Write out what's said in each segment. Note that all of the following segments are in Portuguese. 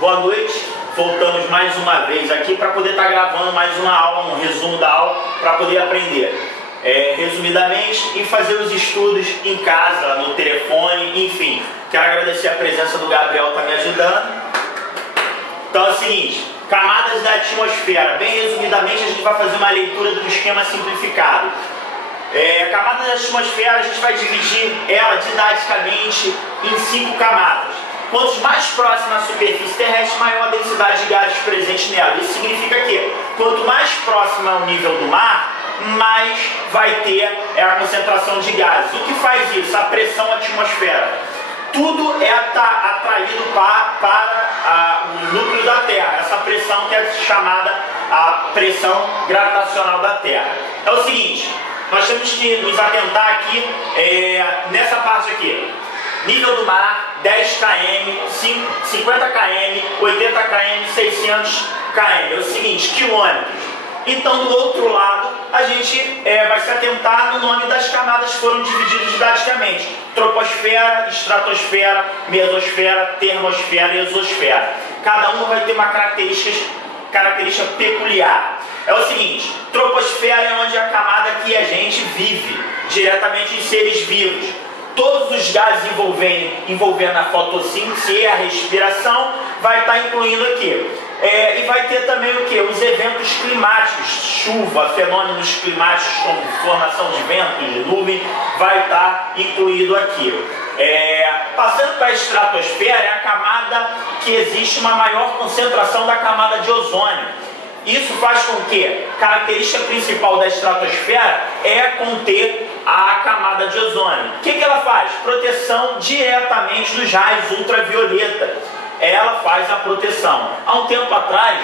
Boa noite, voltamos mais uma vez aqui para poder estar gravando mais uma aula, um resumo da aula, para poder aprender resumidamente e fazer os estudos em casa, no telefone, enfim. Quero agradecer a presença do Gabriel, que está me ajudando. Então é o seguinte, camadas da atmosfera. Bem resumidamente, a gente vai fazer uma leitura do esquema simplificado. A camada da atmosfera, a gente vai dividir ela didaticamente em 5 camadas. Quanto mais próxima à superfície terrestre, maior a densidade de gases presente nela. Isso significa que quanto mais próxima ao nível do mar, mais vai ter a concentração de gases. O que faz isso? A pressão atmosfera. Tudo é atraído para o núcleo da Terra. Essa pressão que é chamada a pressão gravitacional da Terra. É o seguinte, nós temos que nos atentar aqui nessa parte aqui. Nível do mar, 10 km, 50 km, 80 km, 600 km. É o seguinte, quilômetros. Então, do outro lado, a gente vai se atentar no nome das camadas que foram divididas didaticamente. Troposfera, estratosfera, mesosfera, termosfera e exosfera. Cada uma vai ter uma característica peculiar. É o seguinte, troposfera é onde a camada que a gente vive, diretamente em seres vivos. Todos os gases envolvendo a fotossíntese e a respiração vai estar incluindo aqui. E vai ter também o que? Os eventos climáticos, chuva, fenômenos climáticos como formação de vento, de nuvem, vai estar incluído aqui. Passando para a estratosfera, é a camada que existe uma maior concentração da camada de ozônio. Isso faz com que a característica principal da estratosfera é conter a camada de ozônio. O que ela faz? Proteção diretamente dos raios ultravioleta. Ela faz a proteção. Há um tempo atrás,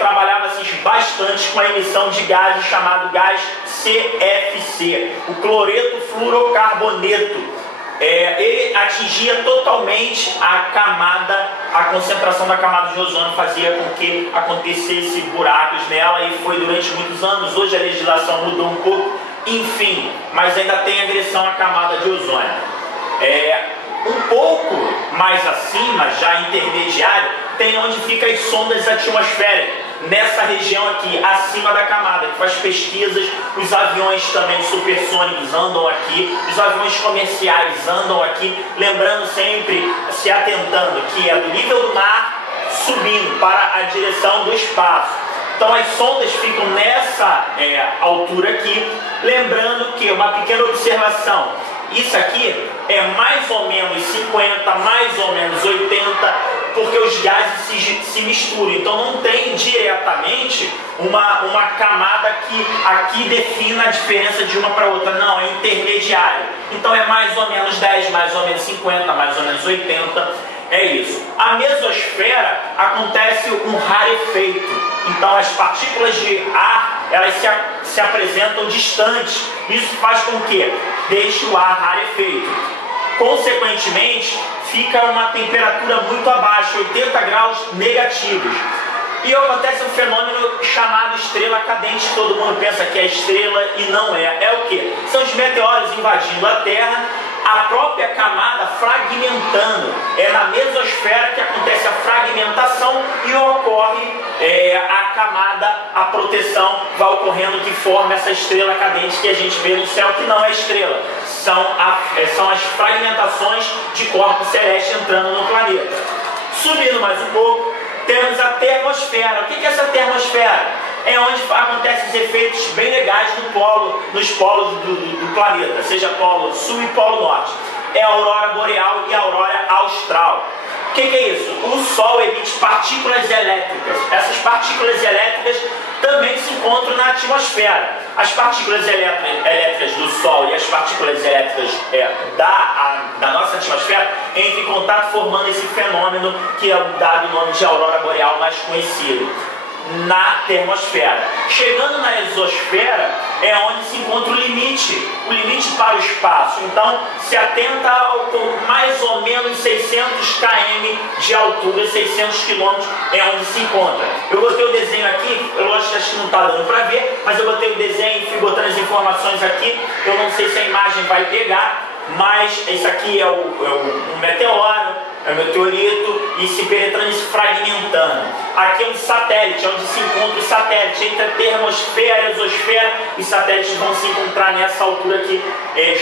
trabalhava-se bastante com a emissão de gases chamado gás CFC, o cloreto fluorocarboneto. Ele atingia totalmente a concentração da camada de ozônio, fazia com que acontecesse buracos nela, e foi durante muitos anos. Hoje a legislação mudou um pouco, enfim, mas ainda tem agressão à camada de ozônio. Um pouco mais acima, já intermediário, tem onde ficam as sondas atmosféricas, nessa região aqui, acima da camada, que faz pesquisas. Os aviões também supersônicos andam aqui, os aviões comerciais andam aqui, lembrando sempre, se atentando, que é do nível do mar, subindo para a direção do espaço. Então as sondas ficam nessa altura aqui, lembrando que, uma pequena observação, isso aqui é mais ou menos 50, mais ou menos 80, porque os gases se misturam. Então não tem diretamente uma camada que aqui defina a diferença de uma para outra. Não, é intermediário. Então é mais ou menos 10, mais ou menos 50, mais ou menos 80. É isso. A mesosfera acontece um rarefeito. Então as partículas de ar, elas se apresentam distantes. Isso faz com que deixe o ar rarefeito. Consequentemente, fica uma temperatura muito abaixo, 80 graus negativos. E acontece um fenômeno chamado estrela cadente. Todo mundo pensa que é estrela e não é. É o que? São os meteoros invadindo a Terra, a própria camada fragmentando. É na mesosfera que acontece a fragmentação e ocorre a camada, a proteção vai ocorrendo, que forma essa estrela cadente que a gente vê no céu, que não é estrela. São as fragmentações de corpos celestes entrando no planeta. Subindo mais um pouco, temos a termosfera. O que é essa termosfera? É onde acontecem os efeitos bem legais nos polos do planeta, seja polo sul e polo norte. É a aurora boreal e a aurora austral. O que é isso? O Sol emite partículas elétricas. Essas partículas elétricas também se encontram na atmosfera. As partículas elétricas do Sol e as partículas elétricas da nossa atmosfera entram em contato, formando esse fenômeno que é dado o nome de aurora boreal, mais conhecido na termosfera. Chegando na exosfera é onde se encontra o limite para o espaço. Então se atenta com mais ou menos 600 km de altura, 600 km é onde se encontra. Eu botei o desenho aqui, eu acho que não está dando para ver, mas eu botei o desenho e fui botando as informações aqui. Eu não sei se a imagem vai pegar, mas esse aqui é um meteoro, é um meteorito e se penetrando e se fragmentando. Aqui é um satélite, onde se encontra o satélite, entre a termosfera, a exosfera, e satélites vão se encontrar nessa altura aqui,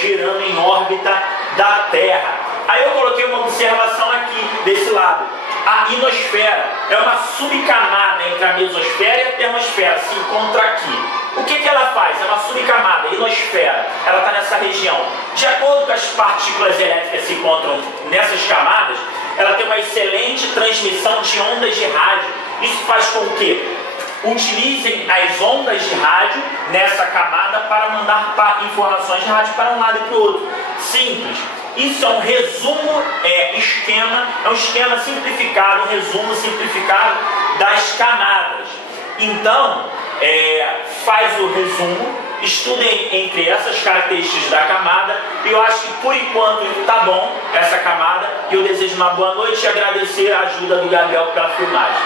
girando em órbita da Terra. Aí eu coloquei uma observação aqui, desse lado. A ionosfera é uma subcamada entre a mesosfera e a termosfera, se encontra aqui. O que ela faz? É uma subcamada, a ionosfera, ela está nessa região. De acordo com as partículas elétricas que se encontram nessas camadas, ela tem uma excelente transmissão de ondas de rádio. Isso faz com que utilizem as ondas de rádio nessa camada para mandar informações de rádio para um lado e para o outro. Simples. Isso é um resumo, é um esquema simplificado, um resumo simplificado das camadas. Então, faz o resumo, estudem entre essas características da camada, e eu acho que por enquanto está bom essa camada, e eu desejo uma boa noite e agradecer a ajuda do Gabriel pela filmagem.